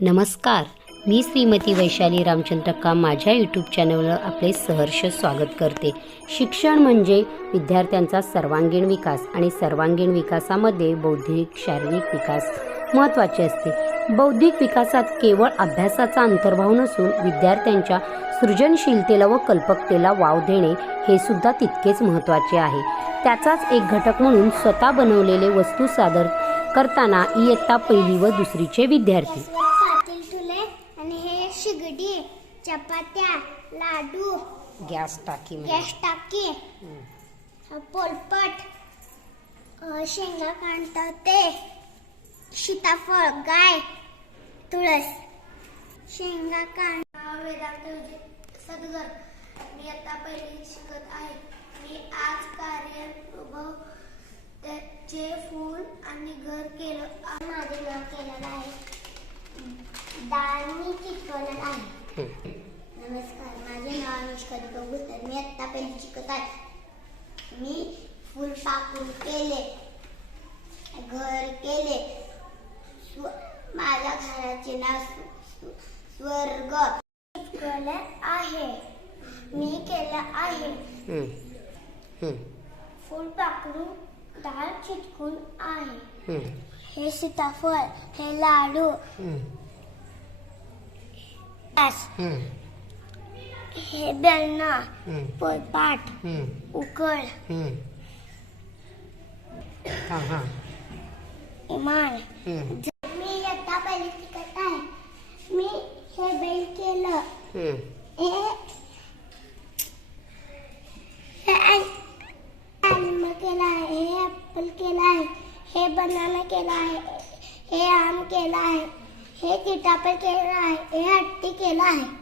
नमस्कार. मी श्रीमती वैशाली रामचंद्र का माझ्या यूट्यूब चॅनलवर आपले सहर्ष स्वागत करते. शिक्षण म्हणजे विद्यार्थ्यांचा सर्वांगीण विकास आणि सर्वांगीण विकासामध्ये बौद्धिक शारीरिक विकास महत्त्वाचे असते. बौद्धिक विकासात केवळ अभ्यासाचा अंतर्भाव नसून विद्यार्थ्यांच्या सृजनशीलतेला व कल्पकतेला वाव देणे हे सुद्धा तितकेच महत्त्वाचे आहे. त्याचाच एक घटक म्हणून स्वतः बनवलेले वस्तू सादर करताना इयत्ता पहिली व दुसरीचे विद्यार्थी. शिगडी चपात्या लाडू गॅस टाकी गॅस टाकी पोलपट शेंगा काढतात ते सीताफळ गाय तुळस शेंगा कांड वेदांत सदगर मी आता पहिली शिकत आहे. मी आज कार्यानुभव त्याचे फूल आणि घर केलं माझे नाव केलेलं आहे. डाळ मी चिकवलेलं आहे नमस्कार माझे नाव अनुष्का भुतर मी आत्ता पहिली शिकत आहे. मी फुल टाकून केले. घर केले. माझ्या घराचे नाव स्व- स्व- स्वर्ग शिकवले आहे. मी केलं आहे. फुल टाकून डाळ चिटकून आहे. हे सीताफळ हे लाडू. गॅस हे बेलना पोळपाट उकळ। इमान मी आता पहिली शिकत आहे मी हे बेल केलं. हे हे अॅनिमल केलं आहे हे ॲपल केलं आहे हे बनाना केलं आहे. हे किटापे केलं आहे हे हट्टी केलं आहे.